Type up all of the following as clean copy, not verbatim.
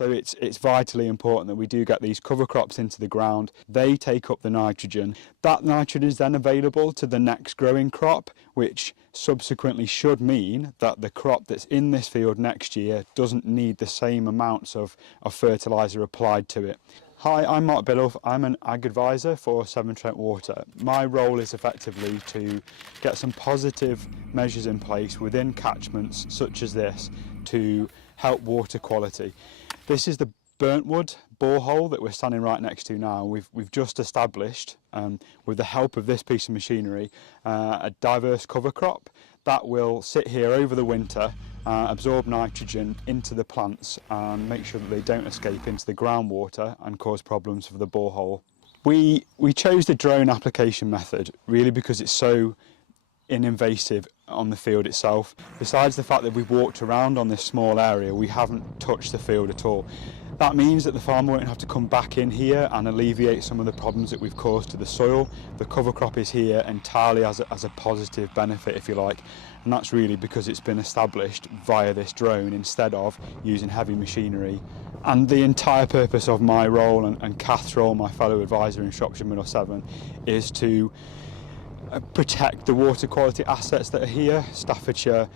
So it's vitally important that we do get these cover crops into the ground. They take up the nitrogen. That nitrogen is then available to the next growing crop, which subsequently should mean that the crop that's in this field next year doesn't need the same amounts of fertiliser applied to it. Hi, I'm Mark Biddulph. I'm an Ag Advisor for Severn Trent Water. My role is effectively to get some positive measures in place within catchments such as this to help water quality. This is the Burntwood borehole that we're standing right next to now. We've just established, with the help of this piece of machinery, a diverse cover crop that will sit here over the winter, absorb nitrogen into the plants and make sure that they don't escape into the groundwater and cause problems for the borehole. We chose the drone application method really because it's so invasive on the field itself. Besides the fact that we've walked around on this small area, we haven't touched the field at all. That means that the farmer won't have to come back in here and alleviate some of the problems that we've caused to the soil. The cover crop is here entirely as a positive benefit, if you like, and that's really because it's been established via this drone instead of using heavy machinery. And the entire purpose of my role and Kath's role, my fellow advisor in Shropshire Middle Severn, is to protect the water quality assets that are here. Staffordshire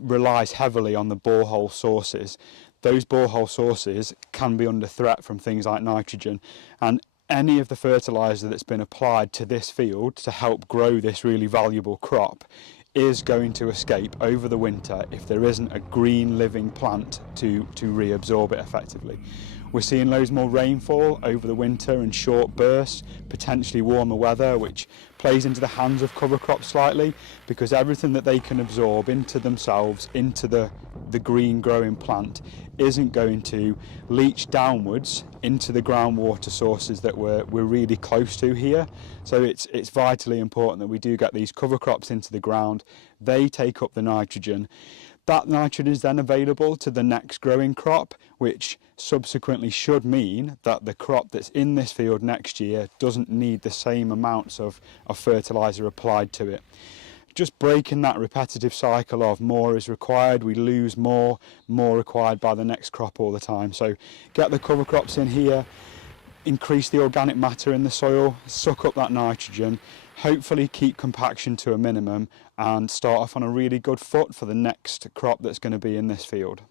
relies heavily on the borehole sources. Those borehole sources can be under threat from things like nitrogen, and any of the fertiliser that's been applied to this field to help grow this really valuable crop is going to escape over the winter if there isn't a green living plant to reabsorb it effectively. We're seeing loads more rainfall over the winter and short bursts, potentially warmer weather, which plays into the hands of cover crops slightly because everything that they can absorb into themselves, into the green growing plant, isn't going to leach downwards into the groundwater sources that we're really close to here. So it's vitally important that we do get these cover crops into the ground. They take up the nitrogen. That nitrogen is then available to the next growing crop, which subsequently should mean that the crop that's in this field next year doesn't need the same amounts of fertiliser applied to it. Just breaking that repetitive cycle of more is required, we lose more required by the next crop all the time. So get the cover crops in here, increase the organic matter in the soil, suck up that nitrogen, hopefully keep compaction to a minimum and start off on a really good foot for the next crop that's going to be in this field.